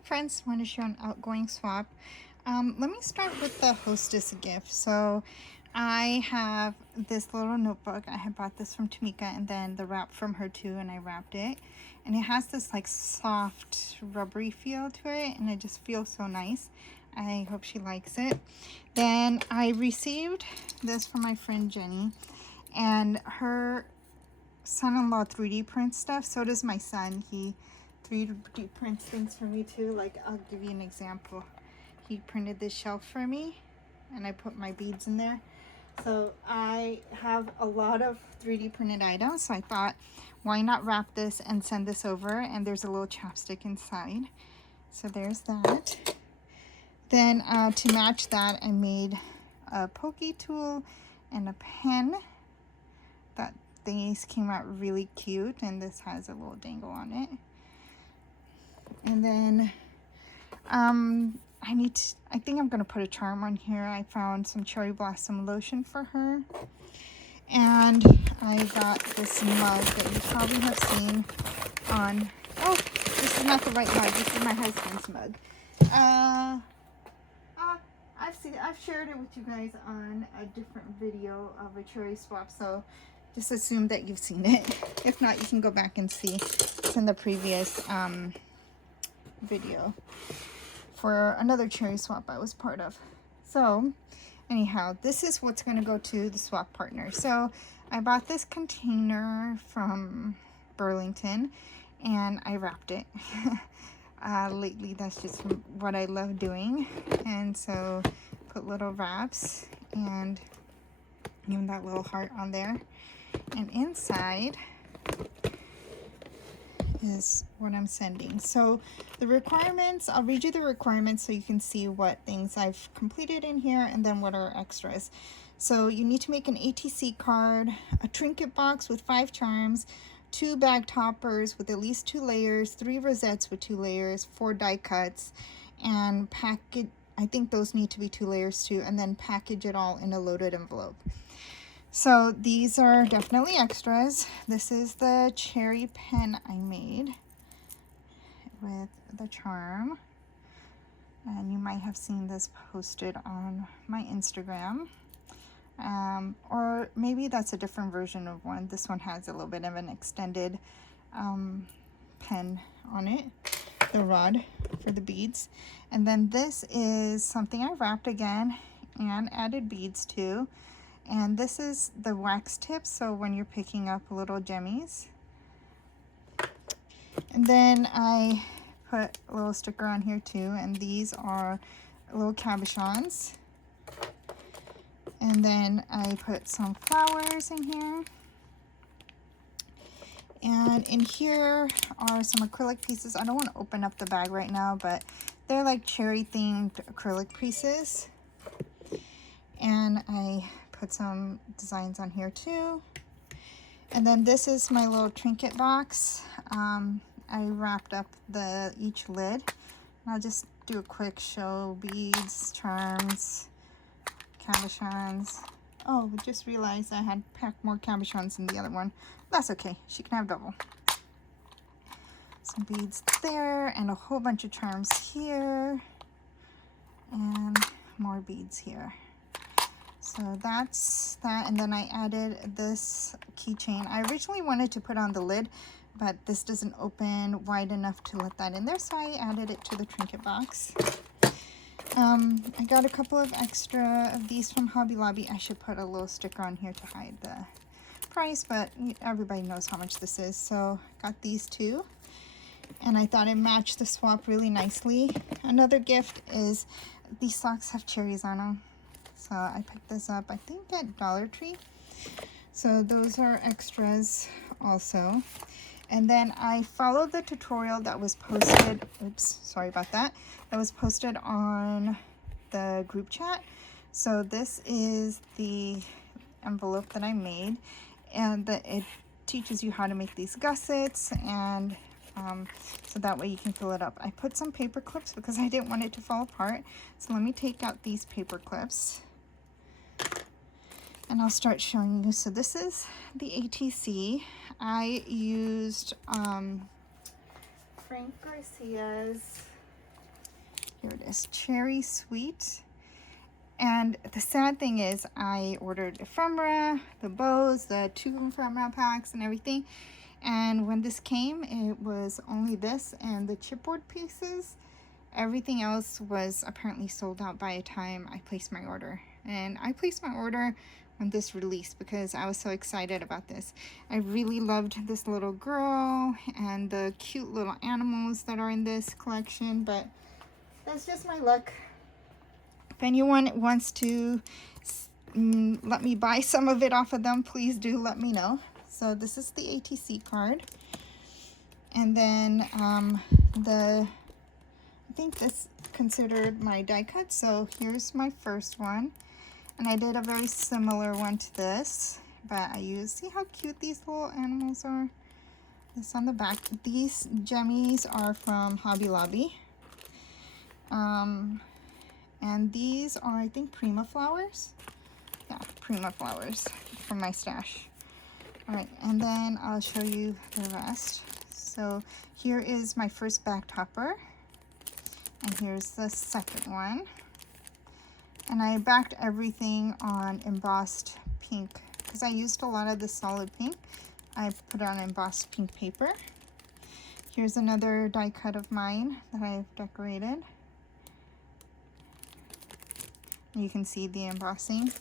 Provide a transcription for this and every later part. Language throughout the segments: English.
Hi friends, want to share an outgoing swap. Let me start with the hostess gift. So I have this little notebook. I had bought this from Tamika and then the wrap from her too, and I wrapped it. And it has this like soft rubbery feel to it, and it just feels so nice. I hope she likes it. Then I received this from my friend Jenny, and her son-in-law 3D prints stuff. So does my son. He 3D prints things for me too. Like, I'll give you an example. He printed this shelf for me and I put my beads in there. So I have a lot of 3D printed items, so I thought, why not wrap this and send this over? And there's a little chapstick inside, so there's that. Then to match that, I made a pokey tool and a pen. That these came out really cute, and this has a little dangle on it. And then I think I'm gonna put a charm on here. I found some cherry blossom lotion for her, and I got this mug that you probably have seen on, oh, this is not the right mug, this is my husband's mug. I've shared it with you guys on a different video of a cherry swap, so just assume that you've seen it. If not, you can go back and see. It's in the previous video for another cherry swap I was part of. So anyhow, this is what's going to go to the swap partner. So I bought this container from Burlington and I wrapped it. Lately, that's just what I love doing, and so put little wraps and even that little heart on there, and inside is what I'm sending. So the requirements, I'll read you the requirements so you can see what things I've completed in here and then what are extras. So you need to make an ATC card, a trinket box with 5 charms, 2 bag toppers with at least 2 layers, 3 rosettes with 2 layers, 4 die cuts, and package, I think those need to be 2 layers too, and then package it all in a loaded envelope. So these are definitely extras. This is the cherry pen I made with the charm, and you might have seen this posted on my Instagram. Or maybe that's a different version of one. This one has a little bit of an extended pen on it, the rod for the beads. And then this is something I wrapped again and added beads to. And this is the wax tip, so when you're picking up little gemmies. And then I put a little sticker on here too, and these are little cabochons. And then I put some flowers in here. And in here are some acrylic pieces. I don't want to open up the bag right now, but they're like cherry themed acrylic pieces. And I put some designs on here too. And then this is my little trinket box. I wrapped up each lid. I'll just do a quick show: beads, charms, cabochons. Oh, just realized I had packed more cabochons in the other one. That's okay, she can have double. Some beads there, and a whole bunch of charms here, and more beads here. So that's that. And then I added this keychain. I originally wanted to put on the lid, but this doesn't open wide enough to let that in there, so I added it to the trinket box. I got a couple of extra of these from Hobby Lobby. I should put a little sticker on here to hide the price, but everybody knows how much this is. So got these two, and I thought it matched the swap really nicely. Another gift is these socks have cherries on them. So I picked this up, I think at Dollar Tree. So those are extras also. And then I followed the tutorial that was posted, oops, sorry about that, that was posted on the group chat. So this is the envelope that I made, and it teaches you how to make these gussets, and so that way you can fill it up. I put some paper clips because I didn't want it to fall apart. So let me take out these paper clips, and I'll start showing you. So this is the ATC. I used Frank Garcia's Here it is, cherry sweet. And the sad thing is I ordered ephemera, the bows, the 2 ephemera packs and everything. And when this came, it was only this and the chipboard pieces. Everything else was apparently sold out by the time I placed my order. And I placed my order when this released because I was so excited about this. I really loved this little girl and the cute little animals that are in this collection, but that's just my luck. If anyone wants to let me buy some of it off of them, please do let me know. So this is the ATC card. And then I think this considered my die cut. So here's my first one. And I did a very similar one to this, but I used, see how cute these little animals are? This on the back. These jemmies are from Hobby Lobby. And these are, I think, Prima flowers. Yeah, Prima flowers from my stash. All right, and then I'll show you the rest. So here is my first back topper. And here's the second one. And I backed everything on embossed pink because I used a lot of the solid pink. I put it on embossed pink paper. Here's another die cut of mine that I've decorated. You can see the embossing.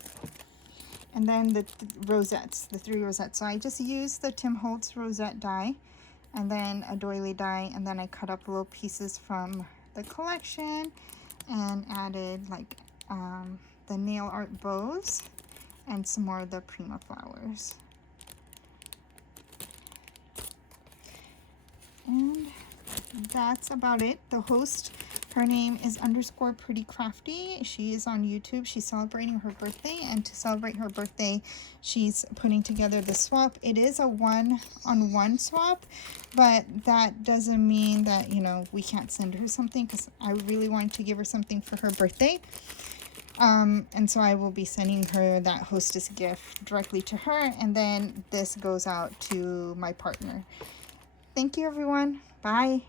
And then the rosettes, the 3 rosettes. So I just used the Tim Holtz rosette die and then a doily die, and then I cut up little pieces from the collection and added like the nail art bows and some more of the Prima flowers. And that's about it. The host, her name is _prettycrafty. She is on YouTube. She's celebrating her birthday, and to celebrate her birthday, she's putting together the swap. It is a 1-on-1 swap, but that doesn't mean that, you know, we can't send her something, because I really wanted to give her something for her birthday. And so I will be sending her that hostess gift directly to her, and then this goes out to my partner. Thank you, everyone. Bye.